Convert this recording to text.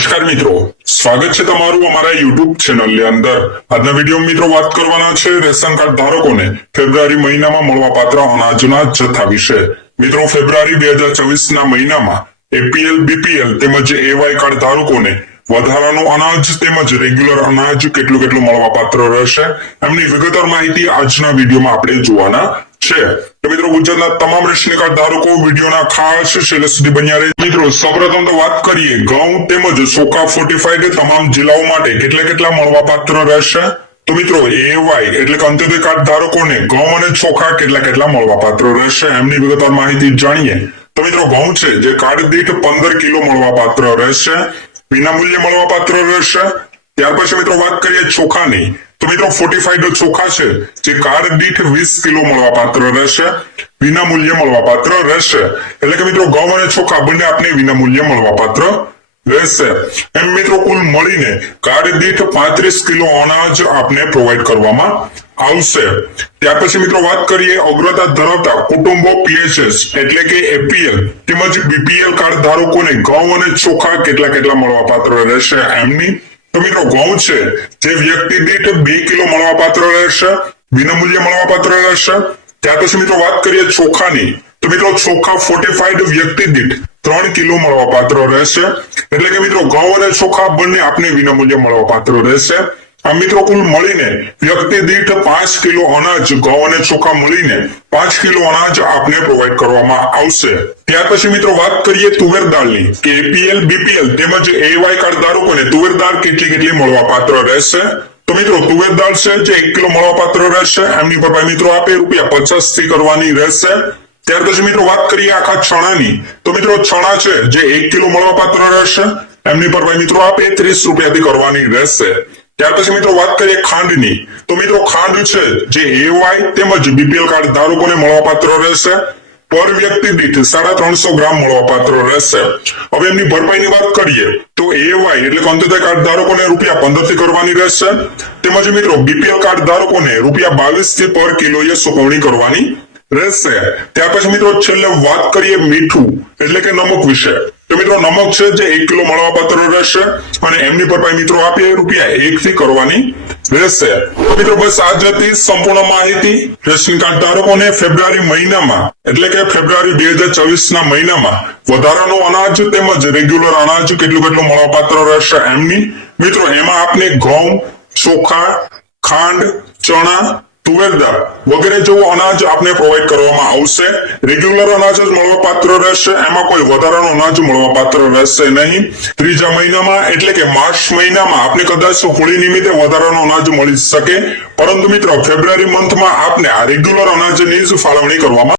નમસ્કાર મિત્રો, સ્વાગત છે તમારું અમારા યુટ્યુબ ચેનલની અંદર। આજના વિડીયો મિત્રો વાત કરવાના છે રેશન કાર્ડ ધારકોને ફેબ્રુઆરી મહિનામાં મળવાપાત્ર અનાજના જથ્થા વિશે। મિત્રો ફેબ્રુઆરી 2024 ના મહિનામાં એપીએલ બીપીએલ તેમજ એવાય કાર્ડ ધારકોને વધારાનું અનાજ તેમજ રેગ્યુલર અનાજ કેટલું મળવાપાત્ર રહેશે એમની વિગતવાર માહિતી આજના વિડીયોમાં આપણે જોવાના છે। તો મિત્રો ગુજરાતના તમામ રેશન કાર્ડ ધારકો વિડીયોના ખાસ છેલ્લે સુધી બન્યા રહે। મિત્રો સૌપ્રથમ તો વાત કરીએ ઘઉં તેમજ ચોખા ફોર્ટિફાઈડ તમામ જિલ્લાઓ માટે કેટલા મળવાપાત્ર રહેશે। તો મિત્રો એવાય એટલે કે અંત્યોદય કાર્ડ ધારકોને ઘઉં અને ચોખા કેટલા મળવાપાત્ર રહેશે એમની વિગતવાર માહિતી જાણીએ। તો મિત્રો ઘઉં છે જે કાર્ડ દીઠ 15 કિલો મળવાપાત્ર રહેશે, વિનામૂલ્યે મળવાપાત્ર રહેશે। ત્યાર પછી મિત્રો વાત કરીએ ચોખાની, તો મિત્રો ફોર્ટિફાઈડ ચોખા છે જે કાર્ડ દીઠ 20 કિલો મળવાપાત્ર રહેશે, વિનામૂલ્યે મળવાપાત્ર રહેશે। એટલે કે મિત્રો ઘઉં અને ચોખા બંને આપને વિનામૂલ્યે મળવાપાત્ર રહેશે। એમ મિત્રો કુલ મળીને કાર્ડ દીઠ 35 કિલો અનાજ આપને પ્રોવાઈડ કરવામાં આવશે। ત્યાર પછી મિત્રો વાત કરીએ અગ્રતા ધરાવતા કુટુંબો પીએચએસ એટલે કે એપીએલ તેમજ બીપીએલ કાર્ડ ધારકોને ઘઉં અને ચોખા કેટલા મળવાપાત્ર રહેશે એમની। તો મિત્રો ઘઉં છે જે વ્યક્તિ દીઠ 2 કિલો મળવાપાત્ર રહેશે, વિનામૂલ્યે મળવાપાત્ર રહેશે। ત્યાર પછી મિત્રો વાત કરીએ ચોખાની, તો મિત્રો ચોખા ફોર્ટિફાઈડ વ્યક્તિ દીઠ 3 કિલો મળવાપાત્ર રહેશે। એટલે કે મિત્રો ઘઉં અને ચોખા બંને આપને વિનામૂલ્યે મળવાપાત્ર રહેશે। આ મિત્રો કુલ મળીને વ્યક્તિ દીઠ 5 કિલો અનાજ ઘઉં અને ચોખા મળીને 5 કિલો અનાજ આપને પ્રોવાઈડ કરવામાં આવશે। ત્યાર પછી મિત્રો વાત કરીએ તુવેર દાળની કે એપીએલ બીપીએલ તેમજ એવાય કાર્ડ ધારકોને તુવેર દાળ કેટલી મળવાપાત્ર રહેશે। તો મિત્રો તુવેર દાળ છે જે 1 કિલો મળવાપાત્ર રહેશે, એમની ભરપાઈ મિત્રો આપે ₹50 થી કરવાની રહેશે। ત્યાર પછી મિત્રો વાત કરીએ આખા ચણાની, તો મિત્રો ચણા છે જે 1 કિલો મળવાપાત્ર રહેશે, એમની ભરપાઈ મિત્રો આપે ₹30 થી કરવાની રહેશે। ત્યાર પછી મિત્રો વાત કરીએ ખાંડની, તો મિત્રો ખાંડ છે જે એવાય તેમજ બીપીએલ કાર્ડ ધારકોને મળવાપાત્ર રહેશે, પર વ્યક્તિ દીઠ 350 ગ્રામ મળવાપાત્ર રહેશે। હવે એમની ભરપાઈની વાત કરીએ તો એવાય એટલે અંત્યોદય કાર્ડ ધારકોને ₹15 થી કરવાની રહેશે, તેમજ મિત્રો બીપીએલ કાર્ડ ધારકોને ₹22 થી પર કિલોએ ચૂકવણી કરવાની રહેશે। ત્યાર પછી મિત્રો છેલ્લે વાત કરીએ મીઠું એટલે કે નમક વિશે, તો મિત્રો નમક છે જે 1 કિલો મળવાપાત્ર રહેશે અને એમની ભરપાઈ મિત્રો આપીએ ₹1 થી કરવાની રહેશે। તો મિત્રો બસ આ જ હતી સંપૂર્ણ માહિતી રેશન કાર્ડ ધારકોને ફેબ્રુઆરી મહિનામાં એટલે કે ફેબ્રુઆરી 2024 ના મહિનામાં વધારાનું અનાજ તેમજ રેગ્યુલર અનાજ કેટલું મળવાપાત્ર રહેશે એમની। મિત્રો એમાં આપને ઘઉં, ચોખા, ખાંડ, ચણા, તુવેર દાળ વગેરે જેવું અનાજ આપને પ્રોવાઈડ કરવામાં આવશે। રેગ્યુલર અનાજ જ મળવાપાત્ર રહેશે, એમાં કોઈ વધારાનું અનાજ મળવાપાત્ર રહેશે નહીં। ત્રીજા મહિનામાં એટલે કે માર્ચ મહિનામાં આપને કદાચ હોળી નિમિત્તે વધારાનું અનાજ મળી શકે, પરંતુ મિત્રો ફેબ્રુઆરી મંથમાં આપને આ રેગ્યુલર અનાજની જ ફાળવણી કરવામાં